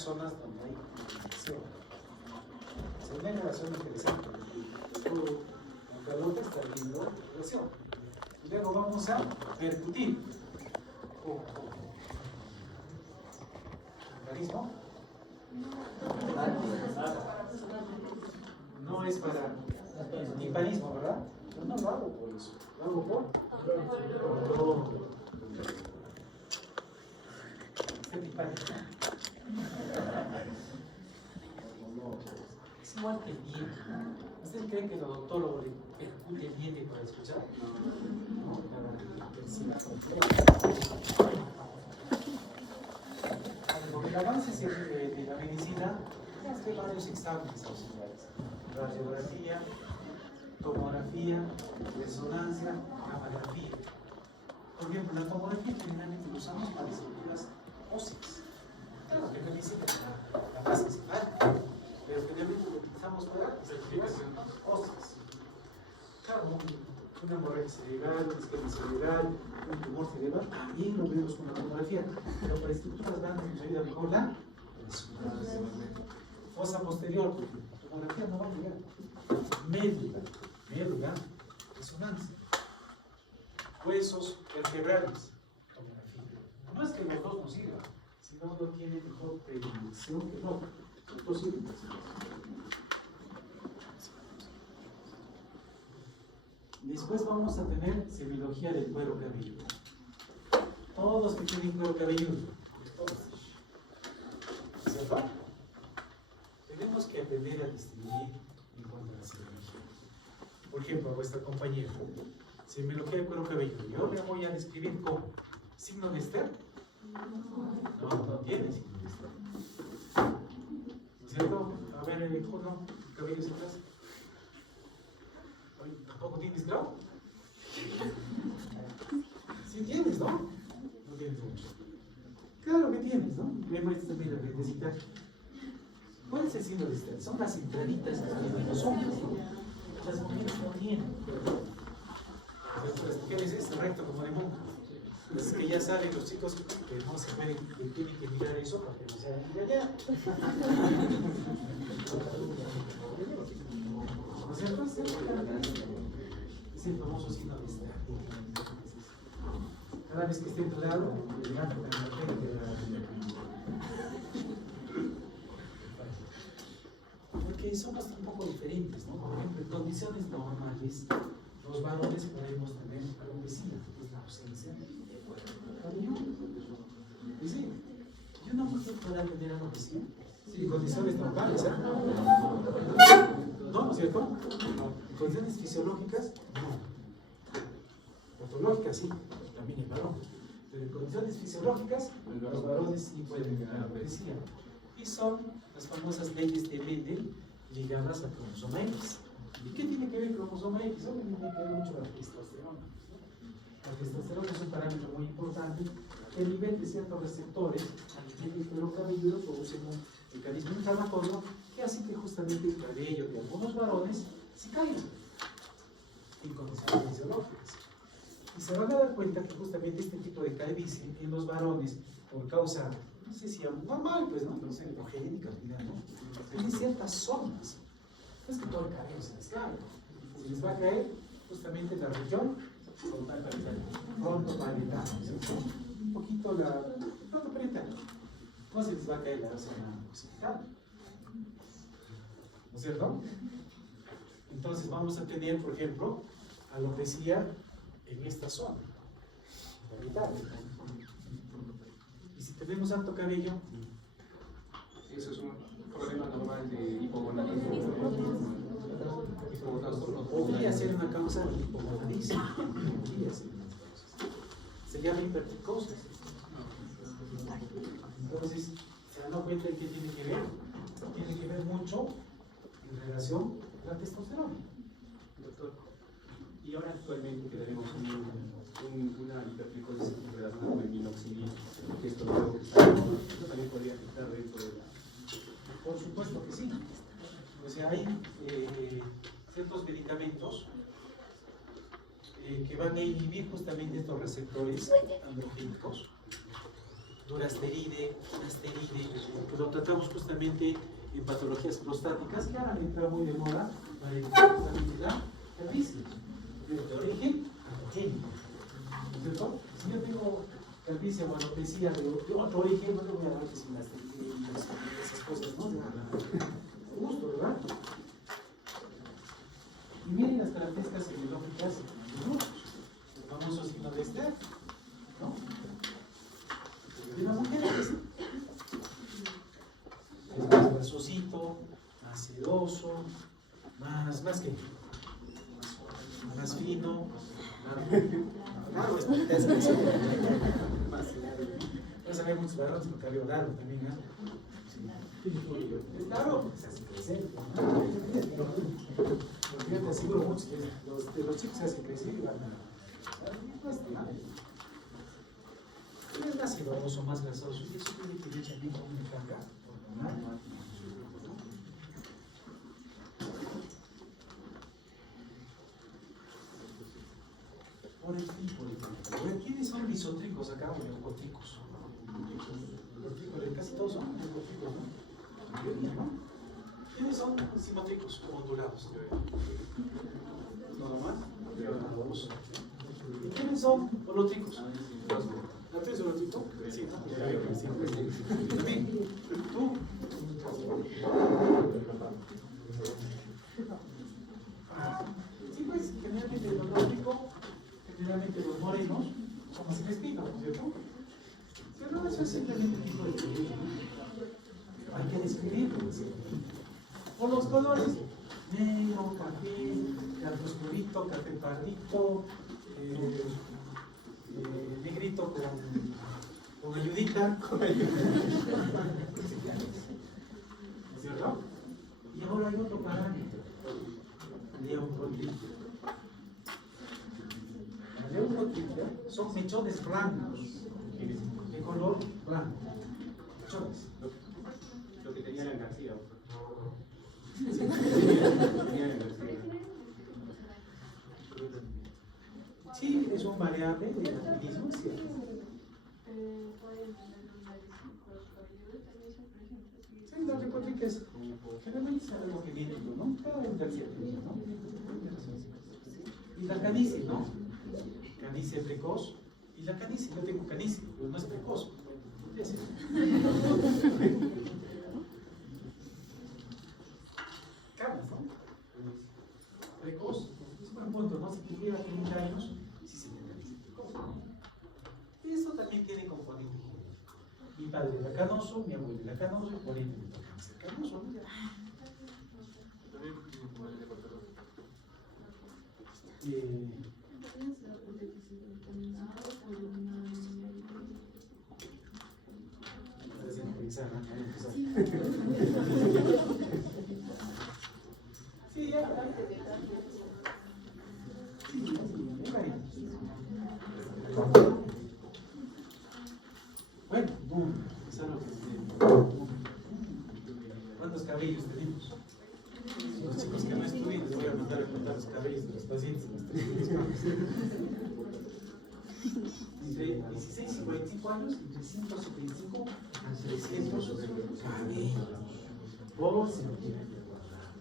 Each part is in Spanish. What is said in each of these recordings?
zonas donde hay inflamación. Segunda relación interesante. Aunque Carlota está viendo relación. Y luego vamos a percutir. ¿Mecanismo? No es para timpanismo, ¿verdad? Yo no lo hago por eso. Lo hago por timpánico. Es igual que el diente. ¿Ustedes creen que el odontólogo le percute el diente para escuchar? No, con el avance de la medicina, hay varios exámenes auxiliares: radiografía, tomografía, resonancia, gammagrafía. Por ejemplo, la tomografía generalmente lo usamos para estructuras óseas. Claro, que medicina es la base encefálica, pero generalmente lo utilizamos para estructuras óseas. Claro, una hemorragia cerebral, un esquema cerebral, un tumor cerebral, también lo vemos con la tomografía, pero para estructuras grandes nos ayuda mejor la resonancia. Fosa posterior, porque la tomografía no va a llegar. Médula, resonancia. Huesos vertebrales, tomografía. No es que los dos no sirvan, sino uno tiene mejor predilección que el otro. Los dos sirven. Después vamos a tener semiología del cuero cabelludo. Todos que tienen cuero cabelludo, todos. ¿Cierto? Tenemos que aprender a distinguir en cuanto a la semiología. Por ejemplo, a vuestra compañera, semiología del cuero cabelludo. Yo le voy a describir como signo de Esther. No tiene signo de Esther. ¿No es cierto? A ver, el icono, cabellos atrás. ¿Tampoco tienes grado? Sí tienes, ¿no? No tienes mucho. Claro que tienes, ¿no? Le muestras también la frentecita. ¿Cuál es el signo de Esther? Son las entraditas que tienen los hombres. Las mujeres no tienen. Las mujeres es recto como de monja. Es que ya saben los chicos que no se pueden, que tienen que mirar eso para que no se hagan de allá. ¿No es cierto? Es el famoso signo de Esther. Cada vez que esté enredado, levanta la porque somos un poco diferentes, ¿no? Por ejemplo, en condiciones normales, los varones podemos tener alopecia, que es la ausencia de cuero cabelludo. ¿Y sí? ¿Y una mujer podrá tener alopecia? Sí, en condiciones normales, ¿eh? ¿No? ¿Cierto? En condiciones fisiológicas, no. Ortológicas, sí, también el varón. Pero en condiciones fisiológicas, los varones sí pueden tener alopecia. Y son las famosas leyes de Mendel ligadas al cromosoma X. ¿Y qué tiene que ver el cromosoma X? Obviamente tiene que ver mucho la testosterona. La testosterona es un parámetro muy importante. El nivel de ciertos receptores a nivel del cuero cabelludo producen un mecanismo inflamatorio que hace que justamente el cabello de algunos varones se caiga en condiciones fisiológicas. Y se van a dar cuenta que justamente este tipo de calvicie en los varones, por causa, no sé si normal, pues no sé, genética, ¿no? En ciertas zonas. No es que todo el cabello se les cae. Se les va a caer justamente en la región frontoparietal. Un poquito la frontoparietal. No se les va a caer la zona occipital. ¿No es cierto? Entonces vamos a tener, por ejemplo, alopecia en esta zona parietal. Y si tenemos alto cabello, eso es un problema normal de hipogonadismo. Podría ser una causa de hipogonadismo. Se llama hipertricosis. Entonces, se dan cuenta de que tiene que ver. Tiene que ver mucho en relación a la testosterona. Doctor, y ahora actualmente que tenemos una hipertricosis relacionada con el minoxidil, que esto creo que esto también podría afectar dentro de la... Por supuesto que sí. O sea, hay ciertos medicamentos que van a inhibir justamente estos receptores androgénicos durasteride, finasteride, que lo tratamos justamente en patologías prostáticas, que ahora entra muy de moda para evitar justamente la calvicie, de origen androgénico. ¿No es cierto? Si yo tengo calvicie o alopecia de otro origen, no le voy a dar finasteride y esas cosas, ¿no? Con gusto, ¿verdad? Y miren las características epidemiológicas de los grupos, el famoso signo de Esther, ¿no? De la mujer es más grasosito, más sedoso, más que más fino, claro, es vas a ver muchos varones con cabello largo también, ¿no? Claro, se hace crecer. Porque yo te aseguro, muchos de los chicos se hacen crecer y van a. Es más sedoso, más grasoso, y eso tiene que ver también con una carga hormonal. Por el tipo de cálculo. ¿Quiénes son lisotrícicos acá o leucotrícicos? Casi todos son leucotrícicos, ¿no? La mayoría, ¿no? ¿Quiénes son simotrícicos o ondulados? ¿Nada más? ¿Y quiénes son holotrícicos? ¿La tres holotrícico? Sí, ¿no? ¿También? ¿Tú? Sí, pues, generalmente el holotrícico, generalmente los morenos, son más crespino, ¿no es cierto? Pero no, eso es simplemente un tipo de color. Hay que describirlo. Por los colores, negro, café, oscurito, café pardito, negrito con ayudita. ¿Cierto? Y ahora hay otro parámetro, leucotritia. La leucotritia son mechones blancos, de color blanco. Mechones. Lo que tenía la García. Sí, es un variable del organismo, es cierto. Sí, la leucotritia es generalmente es algo genético, ¿no? Cada tercera, ¿no? Y la canicie, ¿no? Canicie precoz. Y la canicie, yo tengo canicie, pero no es precoz. ¿Qué es eso? Canas, ¿no? Precoz. Es buen punto, ¿no? Si tuviera 30 años, sí se tendría que ser precoz. Y eso también tiene componente genético. Mi padre era canoso, mi abuelo era canoso, y por ende me toca ser canoso, ¿no? Sí, ya. Bueno, boom, eso es lo que tenemos. ¿Cuántos cabellos tenemos? Los chicos que no estudian les voy a mandar a contar los cabellos de los pacientes. Entre 16 y 45 años, entre 175 a 300 cabellos. Por centímetro cuadrado.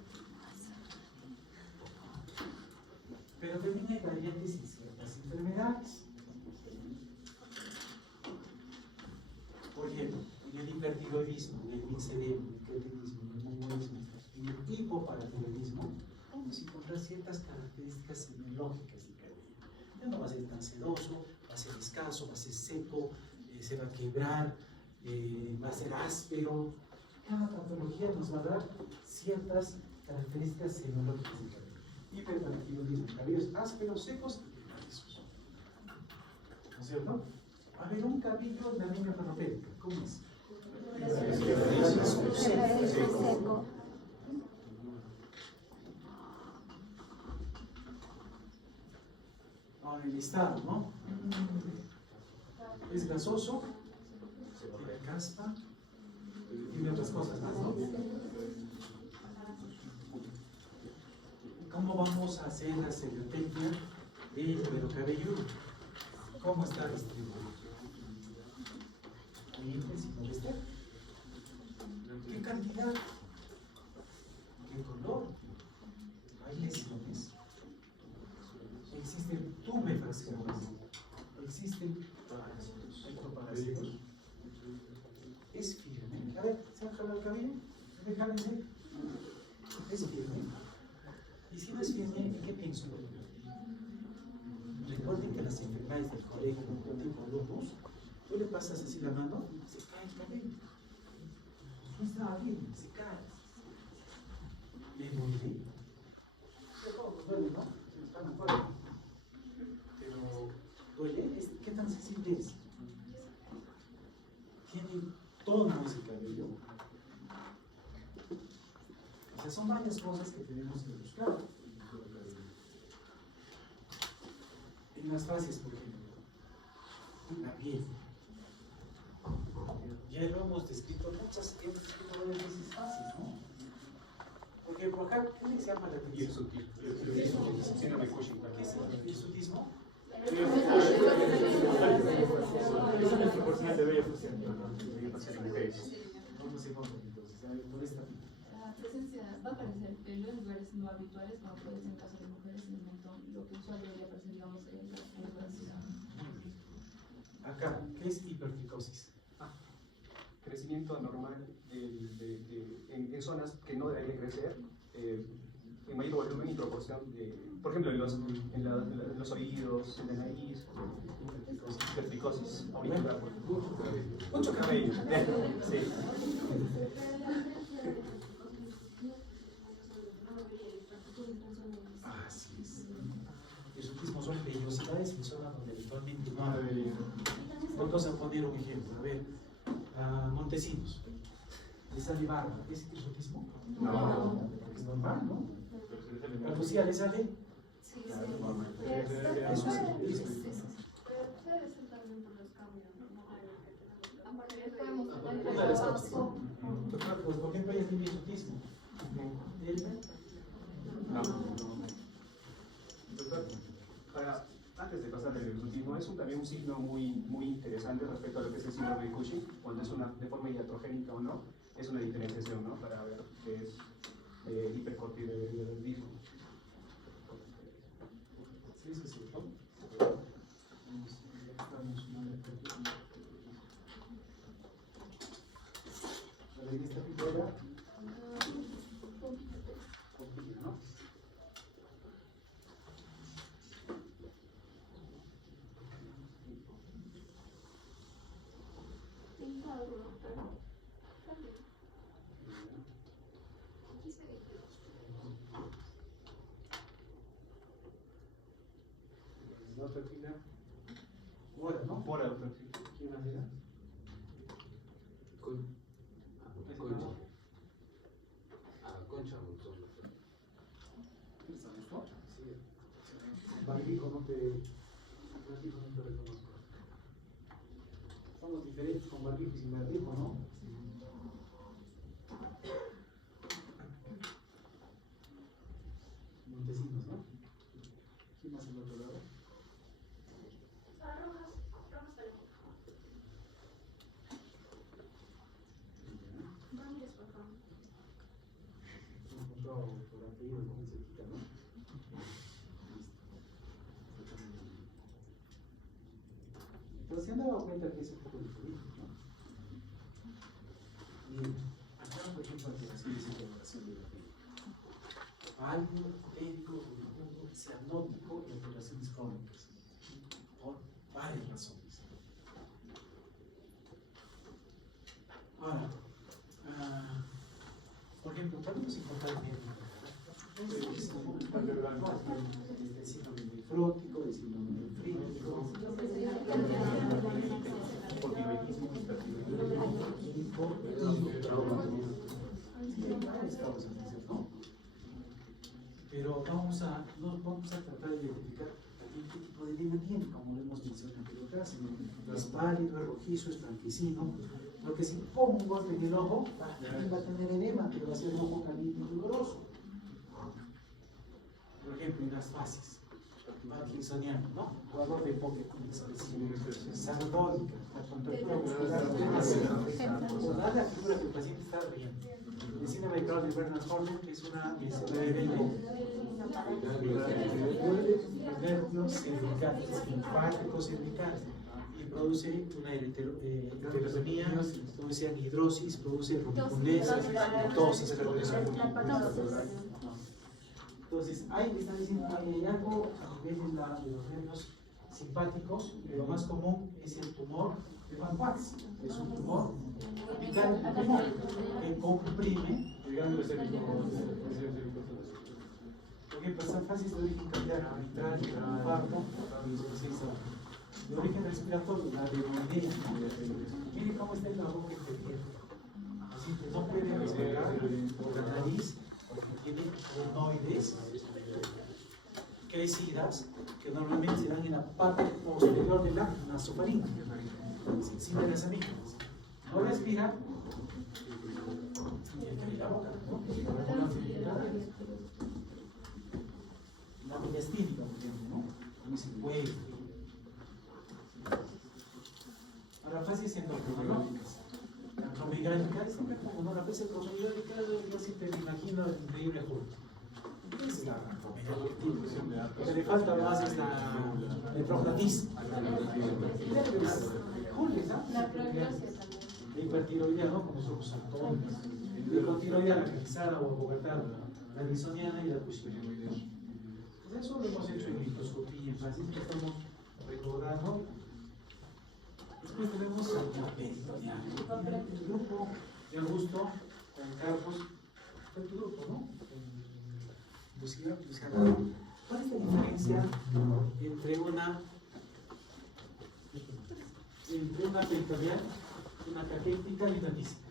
Pero también hay variantes en ciertas enfermedades. Por ejemplo, en el hipertiroidismo, en el misedemo, en el cretinismo, en el monoismo, en el hipoparatiroidismo, vamos a encontrar ciertas características semiológicas del cabello. Ya no va a ser tan sedoso, va a ser escaso, va a ser seco, se va a quebrar, va a ser áspero. Cada patología nos va a dar ciertas características semiológicas del cabello. Hiperparatiroidismo, cabellos ásperos, secos y quebradizos. ¿No es cierto? Va a haber un cabello en la línea parapédica. ¿Cómo es? Seco. Ahora el estado, ¿no? Es grasoso, tiene caspa, tiene otras cosas más, ¿no? ¿Cómo vamos a hacer la seriotecnia del cuero cabelludo? ¿Cómo está distribuido? ni intensidad de este. ¿Qué cantidad? ¿Qué color? Hay lesiones. Existen tumefacciones. Existen ectoparásitos. Es firme. A ver, ¿se han jalado el cabello? Déjame. Es firme. Y si no es firme, ¿en qué pienso? Recuerden que las enfermedades del colegio, tipo lupus, tú le pasas así la mano, se cae el cabello. No está bien, se cae. Me duele. Nos duele, ¿no? Se nos van afuera. Pero duele, ¿qué tan sensible es? Tiene tono ese cabello. O sea, son varias cosas que tenemos que buscar. En las fases, por ejemplo, la piel. Ya lo hemos descrito varias veces fases, ¿no? Porque por acá, ¿qué se llama la piel? Síndrome de Cushing. ¿Qué es el hirsutismo? Es una proporcional de vello facial en mujeres. ¿Cómo se llama entonces? A ver, por esta piel. La presencia va a aparecer pelo en lugares no habituales, como puede ser en caso de mujeres en el mentón, lo que usualmente debería aparecer, digamos, en la brasil. Acá, ¿qué es hipertricosis? Crecimiento anormal en zonas que no deberían crecer, en mayor volumen y proporción, por ejemplo, en los oídos, en la nariz, hipertricosis auricular. Mucho cabello. Sí. Así es. Hirsutismo son vellosidades en zonas donde habitualmente no hay. Vamos a poner un ejemplo. A ver, Montesinos. ¿Le sale barba? ¿Es hirsutismo? No. Es normal, ¿no? ¿A Lucía le sale? Sí, Eso es hirsutismo. Puede ser también por los cambios, ¿no? Aparte podemos Una de las causas. Doctor, pues, por ejemplo, ella tiene hirsutismo. ¿Él? No. Doctor, antes de pasar al hirsutismo, es también un signo muy interesante respecto a lo que es el síndrome de Cushing, cuando es de forma iatrogénica o no, es una diferenciación, ¿no? Para ver qué es hipercortisolismo. Sí, eso es cierto. A ver, esta píldora. Confía, ¿no? La otra fila. Ahora, ¿no? Por doctor. ¿Quién más era? Concha Monzón. ¿Sabes esto? Sí. Barbijo no te reconozco. Somos diferentes con barbijo y sin barbijo, ¿no? Montesinos, ¿no? ¿Quién más en el otro lado? Encontró por apellido muy cerquita, ¿no? Pero se han dado cuenta que es un poco diferente, ¿no? Bien, acá por ejemplo alteraciones en la coloración de la piel. Algo técnico, cianótico y alteraciones crónicas. Por varias razones. Ahora, por ejemplo, podemos encontrar bien el síndrome nefrótico, el síndrome nefrítico, Hipotiroidismo, ¿no? Pero vamos a tratar de identificar también qué tipo de edema tiene, como lo hemos mencionado en el anterior caso. Es pálido, es rojizo, es blanquecino. Porque si pongo un golpe en el ojo, va a tener edema, pero va a ser un ojo caliente y doloroso. Por ejemplo, en las fases. parkinsoniano, ¿no? Jugador de póker con expresión sardónica, la contractura muscular, o da la figura que el paciente está riendo. El síndrome de Crohn de Bernard Horner, que es una enfermedad de nervio cervical, simpático cervical, y produce una heterotonía, produce anhidrosis, produce rubiculesis, tosis, Entonces, ahí me están diciendo que hay algo a nivel de los nervios simpáticos. Lo más común es el tumor de Van Wax, es un tumor apical que comprime. Por ejemplo, estas fases de origen cardíaco, mitral, infarto, de origen respiratorio, la neumonía. Miren cómo está en la boca inferior. Así que no puede respirar por la nariz porque tiene adenoides crecidas que normalmente se dan en la parte posterior de la nasofaringe, sin de las amígdalas. No respira y abre la boca, ¿no? La mediastínica, por ejemplo, ¿no? Con ese cuello. Ahora, fases endocrinológicas. La acromegálica, siempre como no la fase acromegálica, yo siempre me imagino el increíble Hulk. Es la acromegálica. Lo que le falta más es la nephroplatismo. Hulk, ¿no? La prognosia también. La hipertiroidea, ¿no? Como somos saltones. La hipotiroidea, la caquizada o bogotana, la nisoniana y la cushingeriana. Pues eso lo hemos hecho en microscopía, en pacientes que estamos recordando. Después tenemos la peritoneal. El grupo de Augusto, Juan Carlos, fue tu grupo, ¿no? ¿Cuál es la diferencia entre una peritoneal, una caquética y una tísica?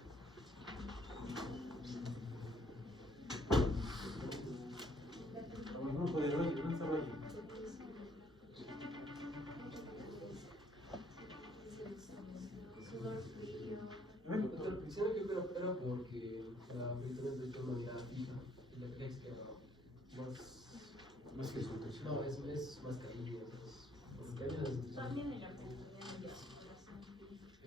El grupo de Roger, ¿dónde está Roger? Doctor, quisiera que fuera porque la peritoneal es de manera fija y la caquética más que su no, es más caliente, También en la peritoneal.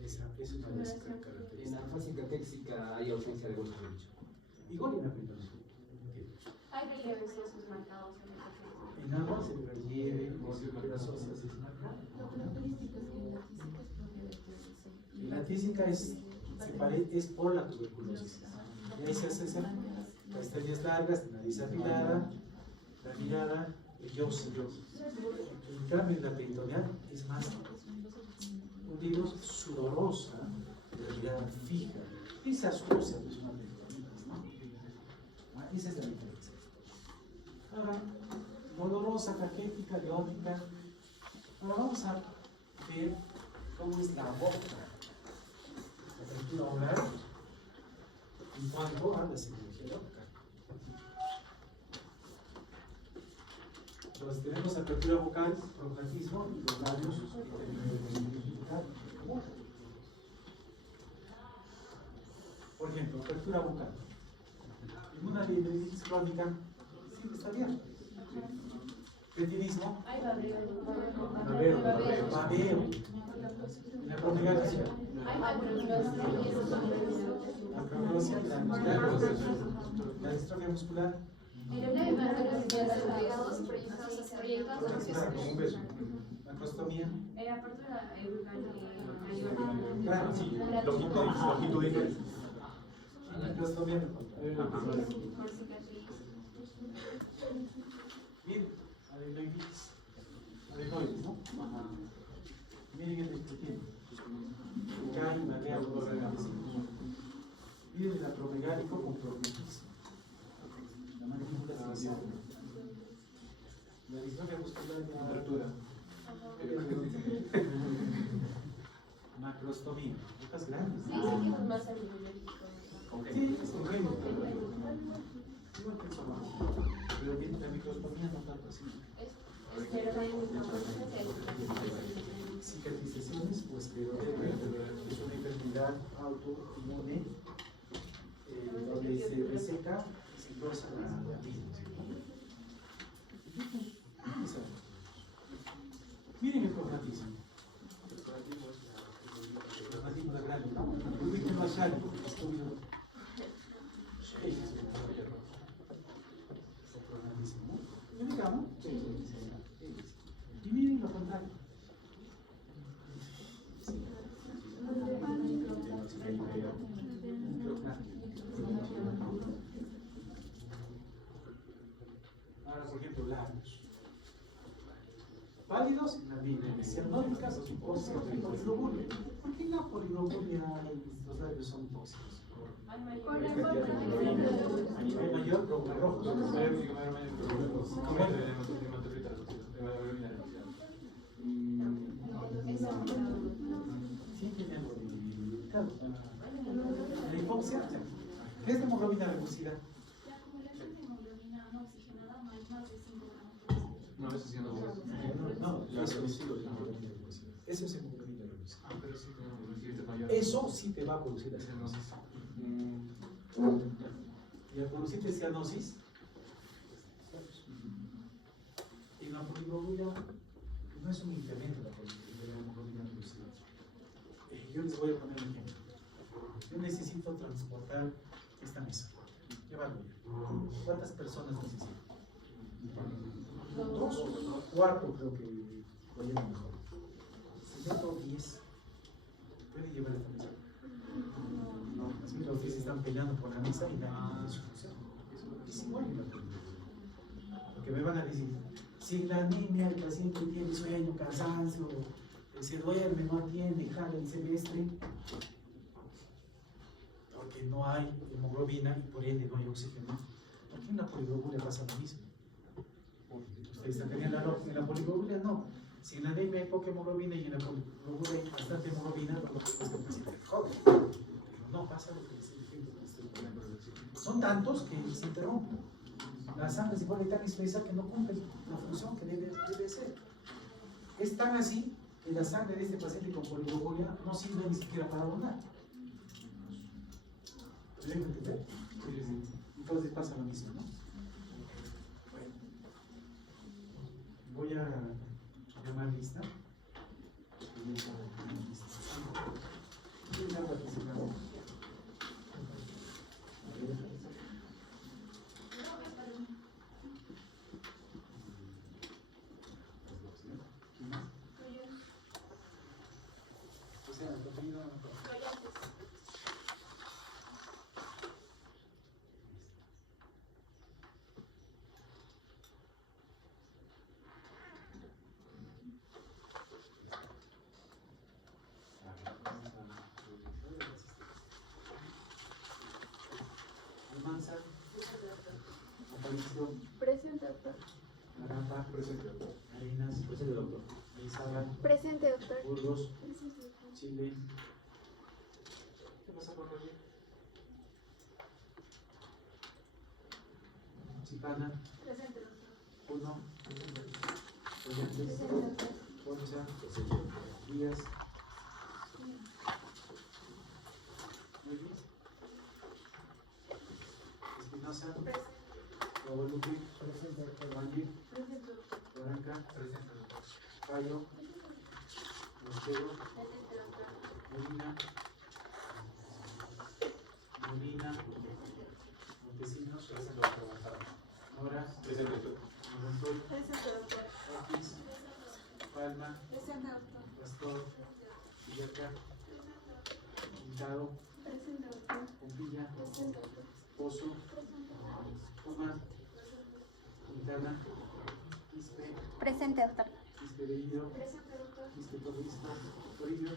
Esa es una de las características. en la fase caquética hay ausencia de huesos de bicho. Igual en la peritoneal. Hay relieves óseos marcados en el paciente. En agua se relieve, o las óseas es marcado. La tísica es por la tuberculosis. Y ahí se hace pestañas largas, nariz afilada, la mirada brillosa. En cambio, en la peritoneal es más hundidos, sudorosa, la mirada fija. Y se asocia pues, una peritonitis, ¿no? Esa es la diferencia. Ahora, dolorosa, caquética, leónica. Ahora vamos a ver cómo es la boca. La apertura oral en cuanto a la cirugía local. Entonces tenemos apertura vocal, proclatismo y los labios por ejemplo, apertura vocal. En una diabetes crónica siempre está abierta. Cretinismo, babeo. En la acromegalia, acromegalosia y la distrofia muscular. Macrostomía. Claro, sí. Longitudinal. Macrostomía. Bien, adenoiditis. Adenoides, ¿no? Miren el intestino. Cae, marea, miren el acromegálico con proclitismo. La mandíbula se cierra. La distrofia muscular de la abertura. Macrostomía. Bocas grandes. Sí, sí, que es más amiológico. Sí, es horrible. Igual que el sobaco. Pero la microstomía no tanto así. Cicatrizaciones o esclerodermia es una enfermedad autoinmune donde se reseca y se engrosa la piel. dice? Traumatismo de grande, ¿no? Tuviste más algo. ¿Me ubicamos? Y miren lo contrario. Ahora, por ejemplo, labios. Válidos, cianónicas o polirrobulia. ¿Por qué la polirrobulia los labios son tóxicos? Hay mayor rojos. Sí, tiene algo de... Claro. La hipoxia. ¿Qué es hemoglobina reducida? La acumulación de hemoglobina no oxigenada no es más de 5 gramos. No, eso sí no. No, eso es hemoglobina reducida. Eso es hemoglobina reducida. Ah, pero sí tenemos que decir mayor. Eso sí te va a producir cianosis. Y al producirte cianosis, en la poliglobina no es un incremento de la hemoglobina reducida. Yo les voy a poner un ejemplo. Yo necesito transportar esta mesa. ¿Qué valgo yo? ¿Cuántas personas necesito? Dos, cuatro creo que lo llevo mejor. Si yo tengo 10, ¿puede llevar esta mesa? Así que los 10 están peleando por la mesa y la discusión. Es igual en la poliglobina. Porque me van a decir, si la anemia el paciente tiene sueño, cansancio, se duerme, no atiende, jala el semestre, porque no hay hemoglobina y por ende no hay oxígeno. ¿Por qué en la poliglobulia pasa lo mismo? Ustedes tenían en la poliglobulia no. Si en la anemia hay poca hemoglobina y en la poliglobulia hay bastante hemoglobina, lo que pasa es que el paciente joven. Pero no pasa lo que dice el ejemplo que estoy poniendo. Son tantos que se interrumpen. La sangre se vuelve tan espesa que no cumple la función que debe ser. Es tan así que la sangre de este paciente con poliglobulia no sirve ni siquiera para donar. ¿Pueden entender? Entonces pasa lo mismo, ¿no? Bueno, voy a llamar lista. Almanza, Aparicio, Presente, doctor. Arapa, Presente, doctor. Arenas, presente doctor, Elizaga, Presente, doctor. Burgos, Chile. ¿Qué pasa por Roger? Chicana, Presente, doctor. Uno, Oyentes, Concha, Díaz, Luis, Espinosa, Guadalupe, Mandir, Blanca, Cayo, Mosquero, Molina, Montesinos, Nora, Montoy, Ortiz, Palma, Pastor, Villaca, Pintado, Pompilla, Pozo, Tomás, Quintana, Quispe, Presente, doctor. Quispe Bellido, Quispe Torillo,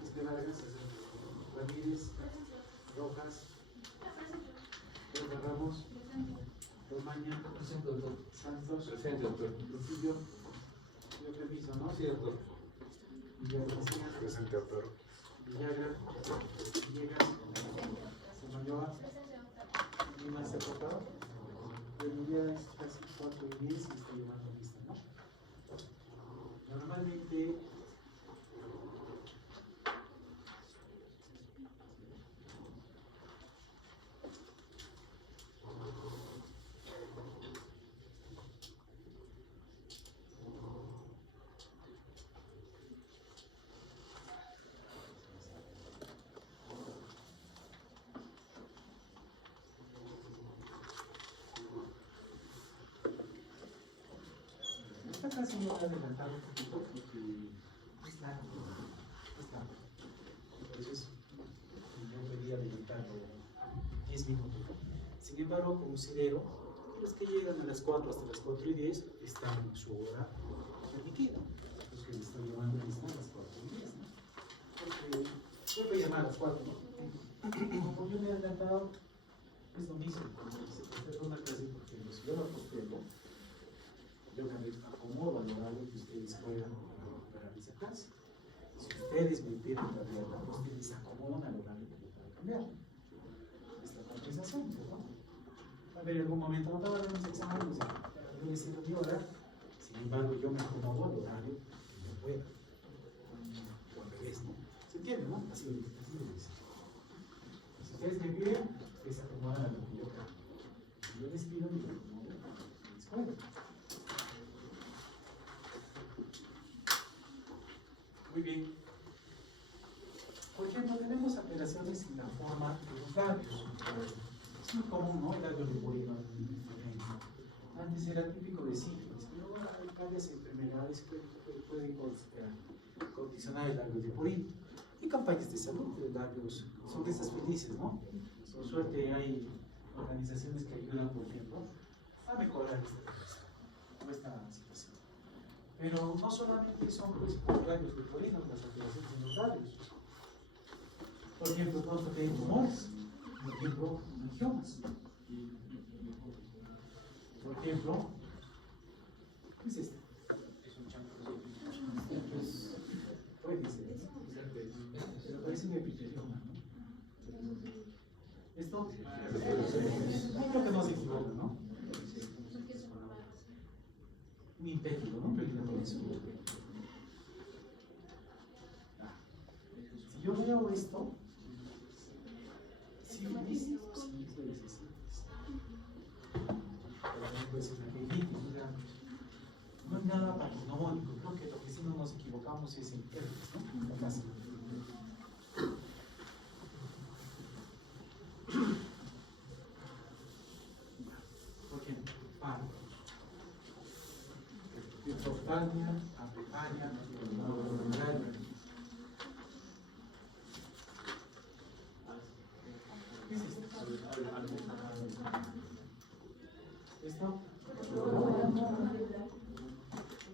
Quispe Vargas, Ramírez, Rojas, Pedro Ramos, Romaña, Santos, Presente, doctor. Trujillo, dio permiso, ¿no? Sí, doctor. Villarmacía, Presente, doctor. Villagra, Villegas, Samayoa, Lima se ha cortado. El día es casi 4:10 y está llevando lista, ¿no? Normalmente Esta clase me voy a adelantar un poquito porque es largo. Es largo. Entonces, yo quería adelantarlo 10 minutos. Sin embargo, considero que los que llegan a las 4 hasta las 4:10 están en su hora permitida. Los que me están llamando están a las 4:10, ¿no? Porque yo voy a llamar a las 4, ¿no? Como yo me he adelantado, es lo mismo. Esta es una clase, por ejemplo, si yo la postergo, yo me acomodo al horario que ustedes puedan recuperar esa clase. Si ustedes me piden cambiarla, ustedes se acomodan al horario que yo pueda cambiarla. Es la compensación, ¿no? A ver, en algún momento no estaba dando los exámenes, yo decido mi hora, sin embargo, yo me acomodo al horario que yo pueda. O al revés, ¿no? ¿Se entiende, no? Así lo dice. Si ustedes me piden, ustedes se acomodan a lo que yo quiera. Si yo les pido, me acomodo a lo que les puedo. Muy bien. Por ejemplo, tenemos alteraciones en la forma de los labios. Es muy común, ¿no? El labio leporino. Antes era típico de sífilis, pero ahora hay varias enfermedades que pueden condicionar el labio leporino. Y campañas de salud de labios son de esas felices, ¿no? Por suerte hay organizaciones que ayudan, por ejemplo, a mejorar esta situación. Pero no solamente son pues, labios leporinos, las alteraciones en los labios. Por ejemplo, pronto que hay tumores, por ejemplo, angiomas. Por ejemplo, ¿qué es esto? Pues, puede ser, pero parece un epitelioma, ¿no? ¿Esto? Yo creo que no se equivoca, ¿no? Un impédido, ¿no? Si yo veo esto, sí, puede ser así. Puede ser una quejitis, o sea, no es nada paquinónico. Creo que lo que sí no nos equivocamos es en herpes, ¿no? Casi. Por ejemplo, párpados. Oftalmia, apetaria, mononuclear. ¿Qué es esto? ¿Esto?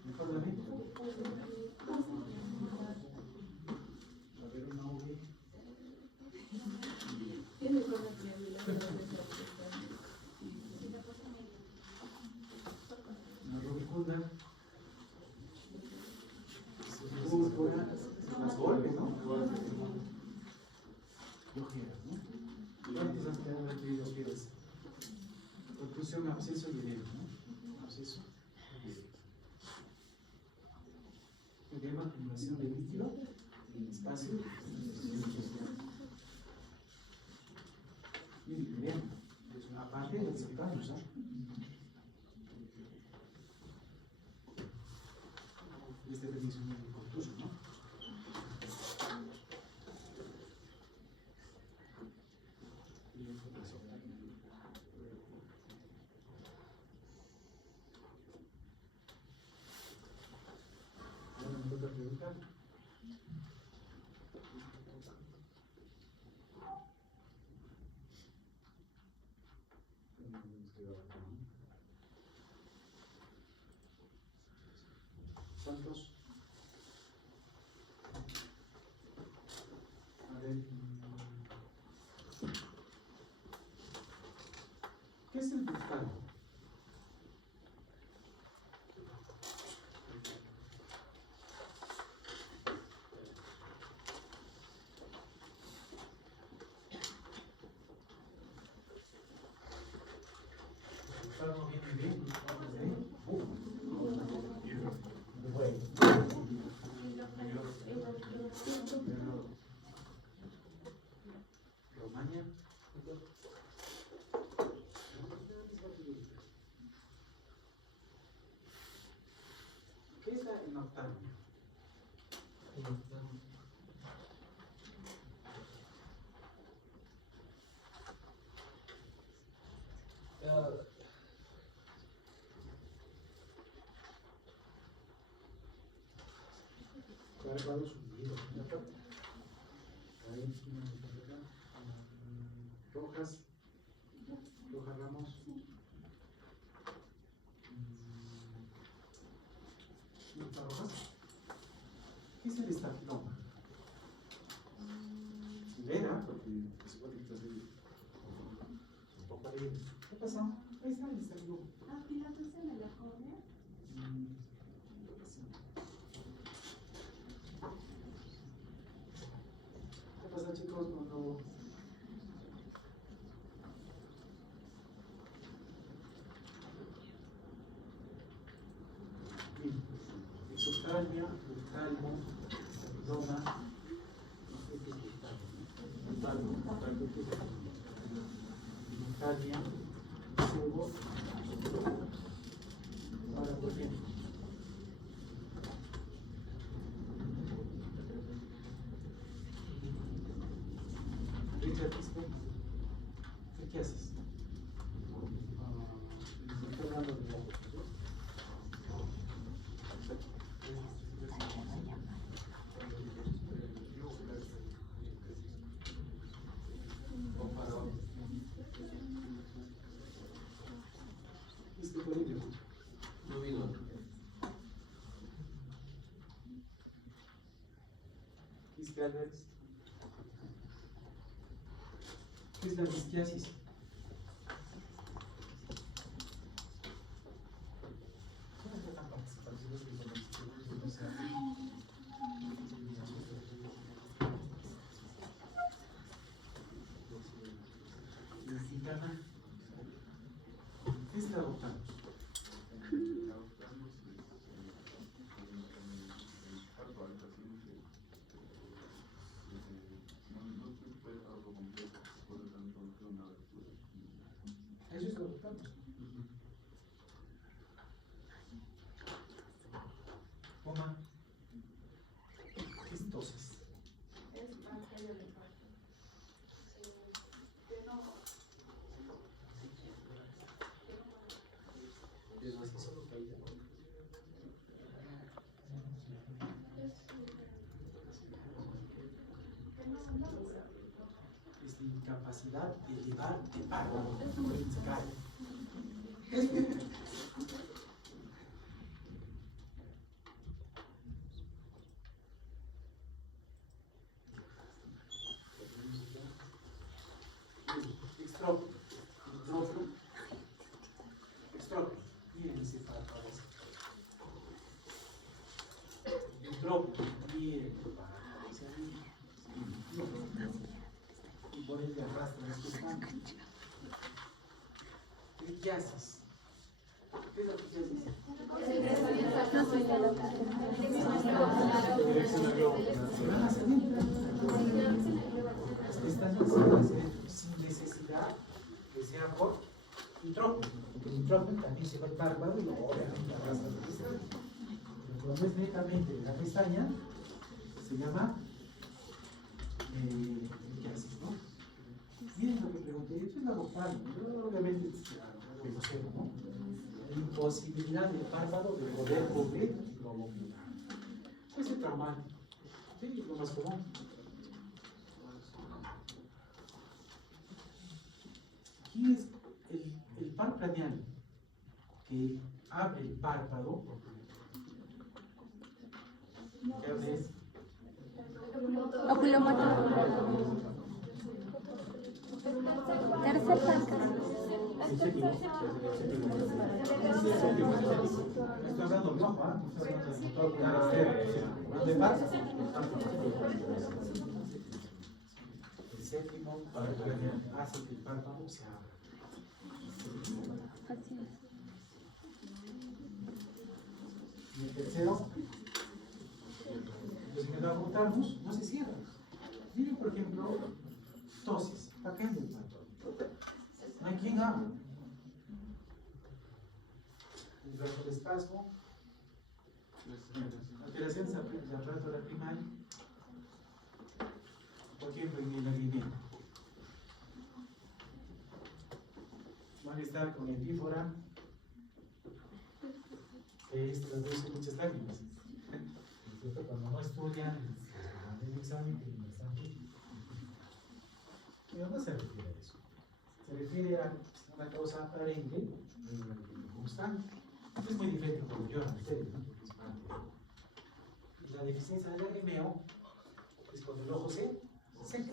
¿Mejor la ven? A ver, una V. Una rubicula. Las golpes, ¿no? Y ojeras, ¿no? ¿Cuántos han tenido ojeras? Obstrucción, absceso y edema, ¿no? Absceso y edema. Edema, acumulación de líquido en el espacio. Y el edema es una parte de los circunstancias, ¿no? Este también es un contuso, ¿no? Ahora me toca preguntar. ¿Cuántos? A ver. ¿Qué es el bucal? El bucal no viene de Romaña. ¿Qué es la enoptalmia? párpado subido. Rojas. Rojas Ramos. Rojas. ¿Qué es el estafiloma? Vera, porque se supone que estás ahí un poco ahí. ¿Qué pasa? Ahí está el estafiloma. ¿Pilates en la córnea? ¿Qué pasa, chicos, cuando exoftalmia, oftalmo, estafiloma, oftalmia, ciego? Ahora, ¿por qué? Richard, ¿qué haces? Estoy hablando de ojos, ¿viste por ello? No vino. ¿Viste, Álvarez? ¿Qué es la disquiasis? ¿Qué es la adoptamos? Eso es adoptamos. Toma. ¿Qué es dosis? Es anterior al parto. Que no. Es que solo caída. Es la incapacidad de llevar el párpado. Extrópio. Miren ese párpado. Extrópio. Miren el párpado. Y por él le arrastran las pestañas. ¿Qué haces? ¿Qué es lo que haces? Se van a salir. Las pestañas se van a hacer sin necesidad que sea por intrópio. Porque el intrópio también se va el párpado y obviamente arrastra la pestaña. Pero cuando es netamente de la pestaña, se llama ¿qué haces, no? Miren lo que pregunté, esto es la vocal, yo obviamente lo sé, ¿no? La imposibilidad del párpado de poder cubrir el globo ocular. Es el traumático, sí, es lo más común. Aquí es el par craneal que abre el párpado. ¿Qué abre es? Oculomotor. Tercer párpado. Estoy hablando de ojo, ¿ah? No estoy hablando de motor ocular externo. Hablando de párpado. El séptimo par craneal hace que el párpado se abra. Así es. Y el tercero, los megabotarmus no se cierran. Miren, por ejemplo, toses, está cayendo el párpado. No hay quien abra. El brazo de espasmo, alteraciones del aparato lacrimal, por ejemplo, en el alimento. Malestar con epífora, que es traduce muchas lágrimas. cierto? Cuando no estudian, en el examen, tienen bastante. Pero no se refiere a eso. Se refiere a una causa aparente y una constante. Es muy diferente como yo, ustedes, ¿no? La deficiencia del lagrimeo es cuando el ojo se seca.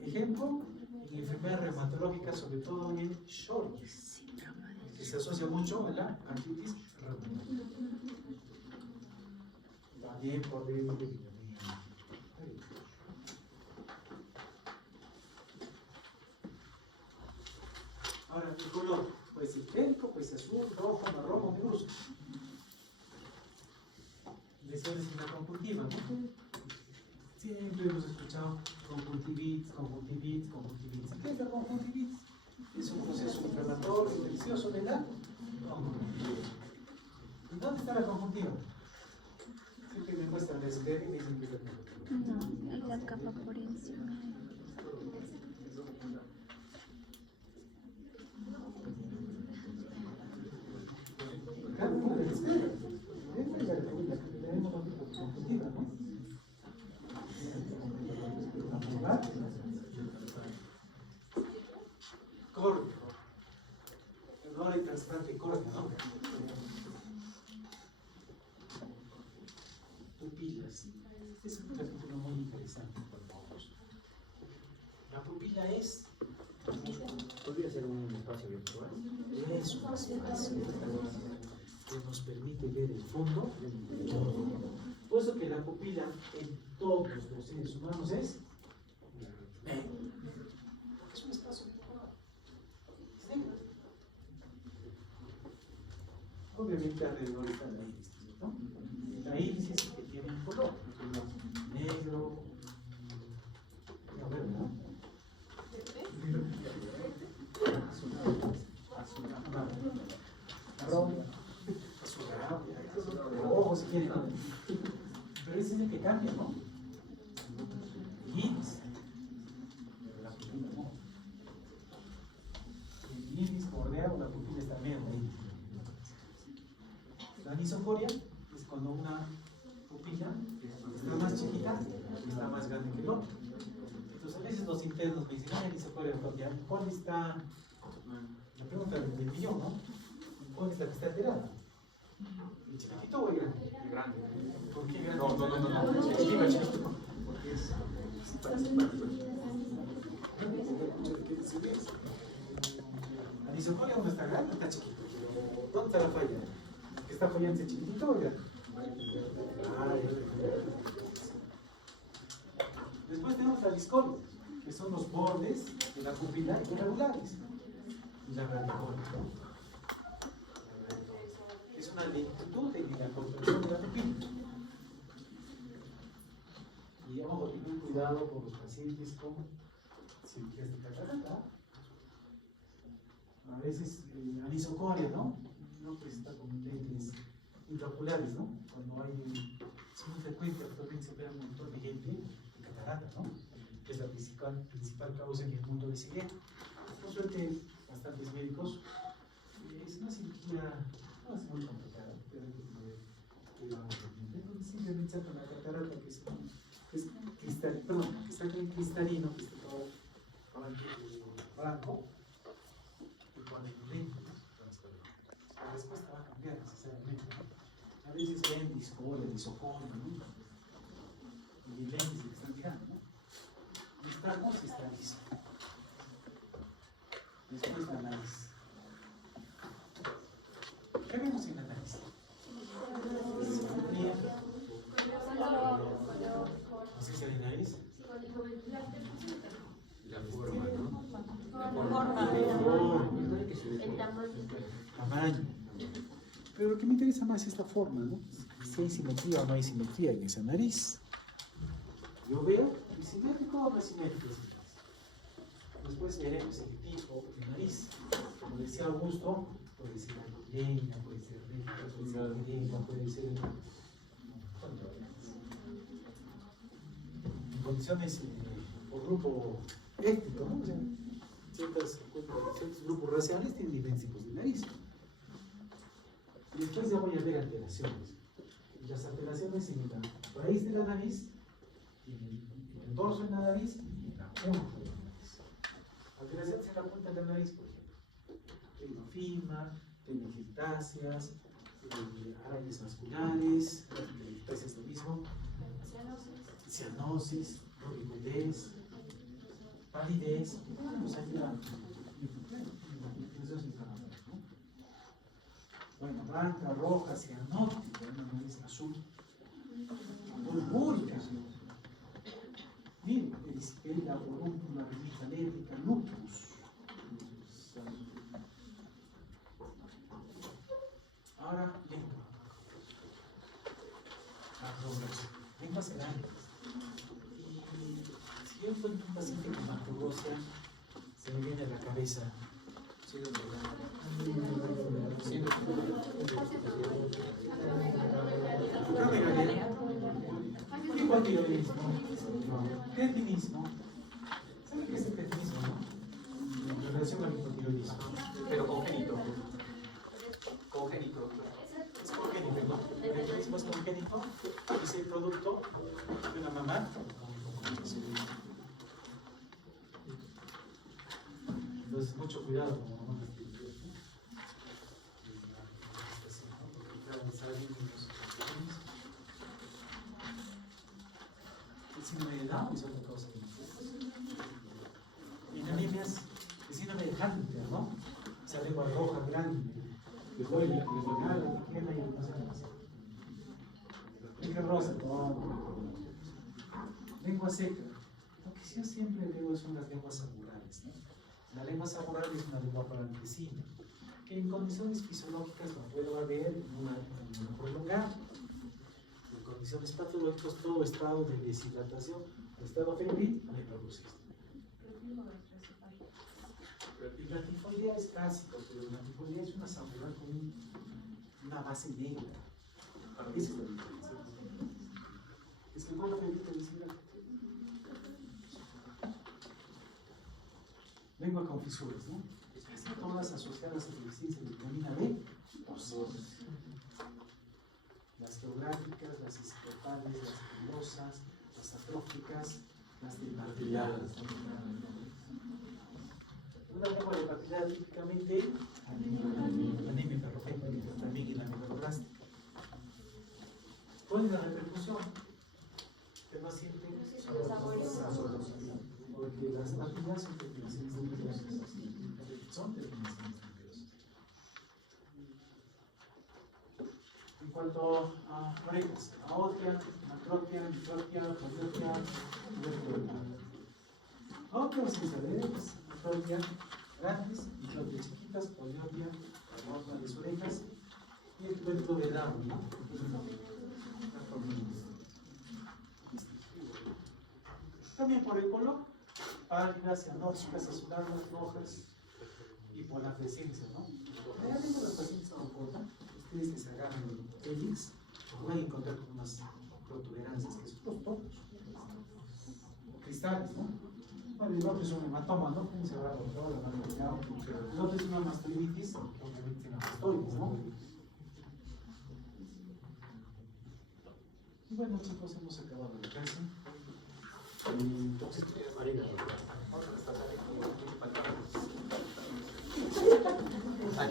Ejemplo, en enfermedades reumatológicas, sobre todo en Sjögren's, que se asocia mucho a la artritis reumatoide. También por ahora, el color puede ser blanco, puede ser azul, rojo, marrón o negruzco. Lesiones en la conjuntiva, ¿no? Siempre hemos escuchado conjuntivitis, conjuntivitis, conjuntivitis. ¿Qué es la conjuntivitis? Es un proceso inflamatorio infeccioso de la conjuntiva. ¿Y dónde está la conjuntiva? Siempre me muestran la esfera y me dicen que es la conjuntiva. No, es la capa por encima. Acá vemos la esfera. Esta es la que tenemos nosotros, conjuntiva, ¿no? Córnea. Ahora hay trasplante córnea, ¿no? Pupilas. Este es un capítulo muy interesante para todos. La pupila es. ¿Podría ser un espacio virtual? Es un espacio que nos permite ver el fondo de todo. Por eso que la pupila en todos los seres humanos es es un espacio virtual. ¿Sí? Obviamente alrededor está la iris, ¿no? La iris es que tiene un color, negro, a ver, ¿no? Marrón, azulado, rojo si quieren, ¿no? Pero ese es el que cambia, ¿no? El iris. La pupila, ¿no? El iris bordeado, la pupila está medio ahí. La anisocoria es cuando una pupila está más chiquita y está más grande que el otro. Entonces a veces los internos me dicen, anisocoria, ¿cuál está? La pregunta del millón, ¿no? ¿Cuál es la que está alterada? ¿El chiquitito o el grande? El grande. ¿Por qué grande? No. Chiquitito, chiquitito. Porque es. Anisocoria, ¿dónde está grande o está chiquito? ¿Dónde está la falla? ¿Que está fallando ese chiquitito o el grande? Después tenemos la discoria, que son los bordes de la pupila irregulares. Y la radicoria. Es una lentitud en la construcción de la pupila. Y ojo, tengan cuidado con los pacientes con cirugías de catarata. A veces anisocoria, ¿no? No presenta con lentes intraoculares, ¿no? Cuando hay, es muy frecuente, actualmente se opera un montón de gente de catarata, ¿no? Que es la principal causa en el mundo de ceguera. Por suerte, bastantes médicos. Es una cirugía, no es muy complicada, pero hay que tener cuidado. Entonces, simplemente sacan la catarata que es cristalino, perdón, que está bien cristalino, que está todo blanco, y ponen lentes transparentes. La respuesta va a cambiar necesariamente, ¿no? A veces ven discoria, disocoria, ¿no? Y lentes que están mirando, ¿no? Y estamos y está listo. Después la nariz. ¿Qué vemos en la nariz? Simetría. ¿Ausencia de nariz? La forma, ¿no? Tamaño. Pero lo que me interesa más es la forma, ¿no? Si hay simetría o no hay simetría en esa nariz. Yo veo simétrico o no simétrico. Después veremos el tipo de nariz. Como decía Augusto, puede ser aguileña, puede ser recta, puede ser aguileña, puede ser. En condiciones por grupo étnico, ¿no? O sea, ciertos grupos raciales tienen diferentes tipos de nariz. Y después ya voy a ver alteraciones. Y las alteraciones en la raíz de la nariz, en el dorso de la nariz y en la punta de la nariz. Alteraciones en la punta de la nariz, por ejemplo. Pneumofima, telangiectasias, arañas vasculares, telangiectasias lo mismo, cianosis, rubicundez, palidez, pues ayuda. Bueno, blanca, roja, cianótica, una nariz azul, purpúrica, miren, erisipela, una rinitis alérgica, lupus. Ahora, lengua. Lenguas grandes. Y si yo encuentro un paciente con macroglosia, se me viene a la cabeza. Hipotiroidismo, cretinismo. ¿Saben qué es el cretinismo, no? En relación al hipotiroidismo. Pero congénito. Congénito. Es congénito, ¿no? El cretinismo es congénito, es el producto de una mamá. Entonces, mucho cuidado con mamá. El síndrome de Down es otra cosa. En anemias, el síndrome de Hunter, ¿no? Esa lengua roja grande, que huele, que queda y no sé qué pasa. Lengua rosa, no. Lengua seca. Lo que yo siempre veo son las lenguas saburales, ¿no? La lengua sabural es una lengua parantesina, que en condiciones fisiológicas no puedo haber en una prolongada. En condiciones patológicas, todo estado de deshidratación, estado febril, me produce esto. La tifoidea es clásica, pero la tifoidea es una sabural con una base negra. Esa es la diferencia. Es que cuando febril te deshidrata. Lengua con fisuras, ¿no? Casi todas asociadas a deficiencia de vitamina B, las geográficas, las escopales, las filosas, las atróficas, las dermatiladas. Una lengua de papilar típicamente anemia hiperrofémica, pero también en la megaloblastica. ¿Cuál es la repercusión? ¿Qué paciente? Porque las papilas son terminaciones nerviosas. Son terminaciones nerviosas. En cuanto a orejas, aortia, macropia, mitropia, poliopia, tuberculopia. Aortia orejas, macropia grandes, mitropia chiquitas, poliopia, aorta de las orejas y el tubérculo de Down, ¿no? También por el color, pálidas, cianóticas, azuladas, rojas y por la presencia, ¿no? Realmente los pacientes con cola, ustedes les agarran el hélix, van a encontrar con unas protuberancias que son los topos, cristales, ¿no? Bueno, el otro es un hematoma, ¿no? Se va a toda la mano, el otro es una mastoiditis, que obviamente tiene mastoides, ¿no? Y bueno, chicos, hemos acabado la clase. Entonces, Marina, Ah,